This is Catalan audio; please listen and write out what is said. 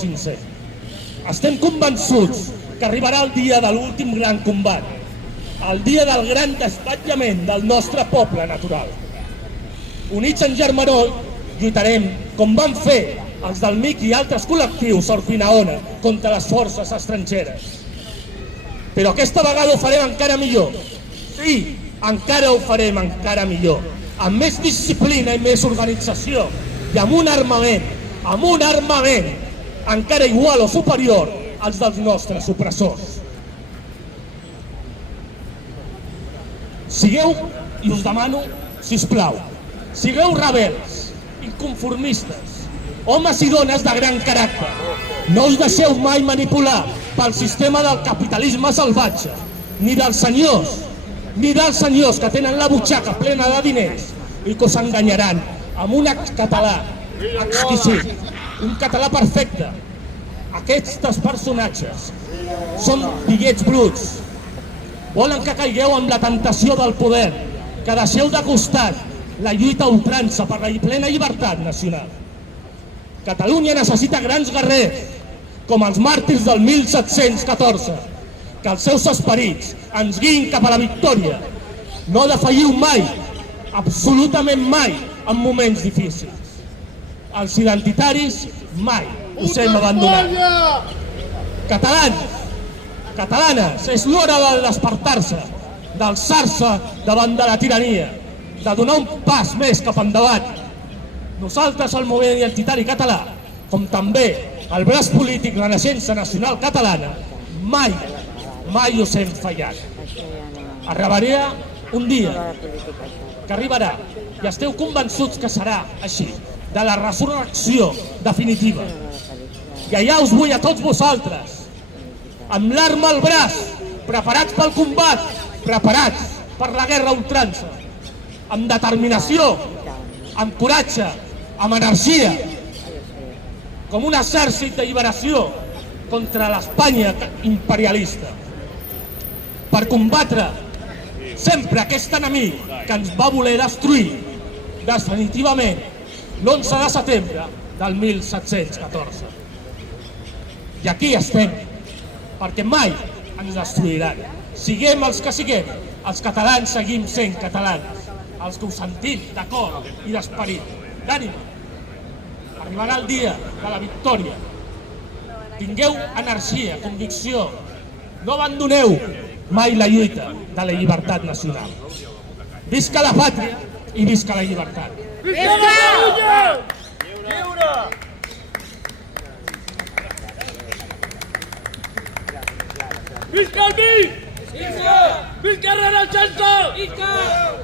sincer. Estem convençuts que arribarà el dia de l'últim gran combat, el dia del gran desvetllament del nostre poble natural. Units en germanor, lluitarem, com van fer els del MIC i altres col·lectius a Urquinaona contra les forces estrangeres. Però aquesta vegada ho farem encara millor. Sí, encara ho farem encara millor. Amb més disciplina i més organització i amb un armament encara igual o superior als dels nostres opressors. Sigueu, i us demano, sisplau, sigueu rebels, inconformistes, homes i dones de gran caràcter. No us deixeu mai manipular pel sistema del capitalisme salvatge, ni dels senyors que tenen la butxaca plena de diners i que us enganyaran amb un català exquisit, un català perfecte. Aquests personatges són bitllets bruts. Volen que caigueu amb la tentació del poder, que deixeu de costat la lluita a ultrança per la plena llibertat nacional. Catalunya necessita grans guerrers, com els màrtirs del 1714, que els seus esperits ens guiïn cap a la victòria. No defalliu mai, absolutament mai, en moments difícils. Els identitaris mai us hem abandonat. Catalans, catalanes, és l'hora de despertar-se, d'alçar-se davant de la tirania, de donar un pas més cap endavant. Nosaltres, el moviment identitari català, com també el braç polític Renaixença Nacional Catalana, mai us hem fallat. Arribarà un dia que arribarà, i esteu convençuts que serà així, de la resurrecció definitiva. I allà us vull a tots vosaltres, amb l'arma al braç, preparats pel combat, preparats per la guerra a ultrança, amb determinació, amb coratge, amb energia, com un exèrcit de lliberació contra l'Espanya imperialista, per combatre sempre aquest enemic que ens va voler destruir definitivament l'11 de setembre del 1714. I aquí estem, perquè mai ens destruiran. Siguem els que siguem, els catalans seguim sent catalans, els que ho sentim de cor i d'esperit, d'ànima. Arribarà el dia de la victòria. Tingueu energia, convicció. No abandoneu mai la lluita de la llibertat nacional. Visca la pàtria i visca la llibertat. Visca Catalunya! Lliure! Visca el vi! Visca! Visca Renaixença! Visca!